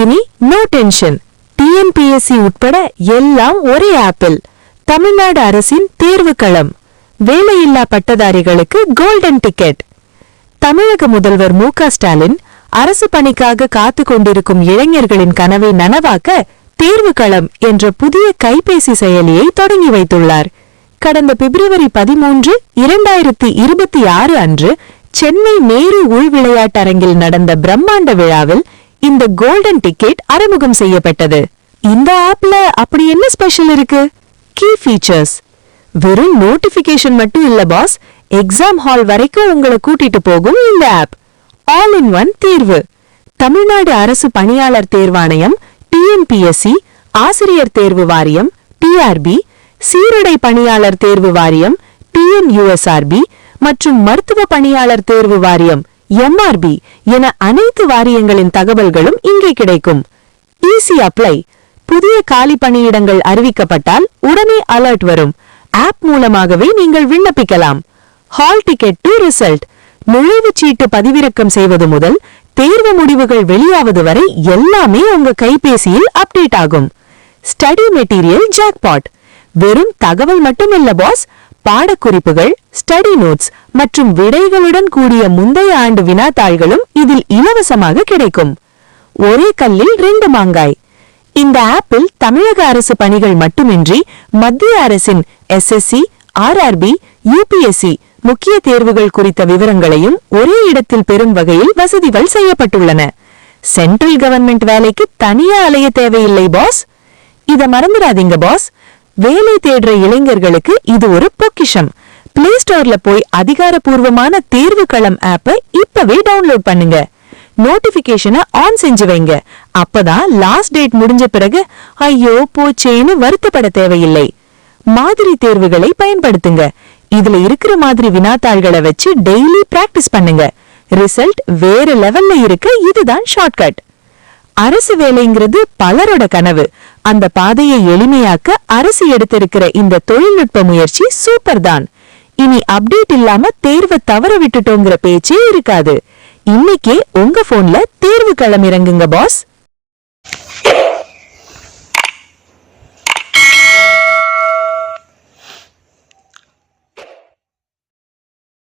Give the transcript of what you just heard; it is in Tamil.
இனி நோ டென்ஷன். டிஎன்பிஎஸ்சி உட்பட எல்லாம் ஒரே ஆப்பில். தமிழ்நாடு அரசின் தேர்வு களம். வேலையில்லா பட்டதாரிகளுக்கு கோல்டன் டிக்கெட். தமிழக முதல்வர் மு.க. ஸ்டாலின் அரசு பணிக்காக காத்து கொண்டிருக்கும் இளைஞர்களின் கனவை நனவாக்க தேர்வு களம் என்ற புதிய கைபேசி செயலியை தொடங்கி வைத்துள்ளார். கடந்த பிப்ரவரி 13, 2026 அன்று சென்னை நேரு உள் விளையாட்டரங்கில் நடந்த பிரம்மாண்ட விழாவில் இந்த கோல்டன் டிக்கெட் அறிமுகம் செய்யப்பட்டது. இந்த ஆப்ல அப்படி என்ன ஸ்பெஷல் இருக்கு? Key features. வெறும் நோட்டிபிகேஷன் மட்டும் இல்ல பாஸ், எக்ஸாம் ஹால் வரைக்கும் உங்களை கூட்டிட்டு போகும் இந்த ஆப். ஆல் இன் ஒன் தீர்வு. தமிழ்நாடு அரசு பணியாளர் தேர்வாணையம், டிஎன்பிஎஸ்சி, ஆசிரியர் தேர்வு வாரியம், டிஆர்பி, சீருடை பணியாளர் தேர்வு வாரியம், டிஎன்யூஎஸ்ஆர்பி மற்றும் மருத்துவ பணியாளர் தேர்வு வாரியம், எம்ஆர்பி என அனைத்து வாரியங்களின் தகவல்களும் இங்கே கிடைக்கும். Easy apply. புதிய காலி பணியிடங்கள் அறிவிக்கப்பட்டால் உடனே அலர்ட் வரும். ஆப் மூலமாகவே நீங்கள் விண்ணப்பிக்கலாம். Hall ticket to result. நுழைவுச் சீட்டு பதிவிறக்கம் செய்வது முதல் தேர்வு முடிவுகள் வெளியாவது வரை எல்லாமே உங்க கைபேசியில் அப்டேட் ஆகும். Study material jackpot. வெறும் தகவல் மட்டும் இல்ல பாஸ், பாடக்குறிப்புகள், ஸ்டடி நோட்ஸ் மற்றும் விடைகளுடன் கூடிய முந்தைய ஆண்டு வினாத்தாள்களும் இதில் இலவசமாக கிடைக்கும். ஒரே கல்லில் 2 மாங்காய். இந்த ஆப்பில் தமிழக அரசு பணிகள் மட்டுமின்றி மத்திய அரசின் எஸ்எஸ்சி, ஆர்ஆர்பி, யூபிஎஸ்சி முக்கிய தேர்வுகள் குறித்த விவரங்களையும் ஒரே இடத்தில் பெறும் வகையில் வசதிகள் செய்யப்பட்டுள்ளன. சென்ட்ரல் கவர்மெண்ட் வேலைக்கு தனியா அலைய தேவையில்லை பாஸ். இத மறந்துடாதீங்க பாஸ். வேலை தேடுற இளைஞர்களுக்கு இது ஒரு பொக்கிஷம். பிளே ஸ்டோர்ல போய் அதிகாரப்பூர்வமான தேர்வு களம் ஆப்பை இப்பவே டவுன்லோட் பண்ணுங்க. நோட்டிபிகேஷனை ஆன் செஞ்சு வைங்க. அப்பதான் லாஸ்ட் டேட் முடிஞ்ச பிறகு ஐயோ போச்சேன்னு வருத்தப்பட தேவையில்லை. மாதிரி தேர்வுகளை பயன்படுத்துங்க. இதுல இருக்கிற மாதிரி வினாத்தாள்களை வச்சு டெய்லி பிராக்டிஸ் பண்ணுங்க. ரிசல்ட் வேற லெவல்ல இருக்க இதுதான் ஷார்ட்கட். அரசு வேலைங்கிறது பலரோட கனவு. அந்த பாதையை எளிமையாக்க அரசு எடுத்திருக்கிற இந்த தொழில்நுட்ப முயற்சி சூப்பர் தான். இனி அப்டேட் இல்லாம தேர்வை தவற விட்டுட்டோங்கிற பேச்சே இருக்காது. இன்னைக்கே உங்க போன்ல தேர்வு களம் இறங்குங்க பாஸ்.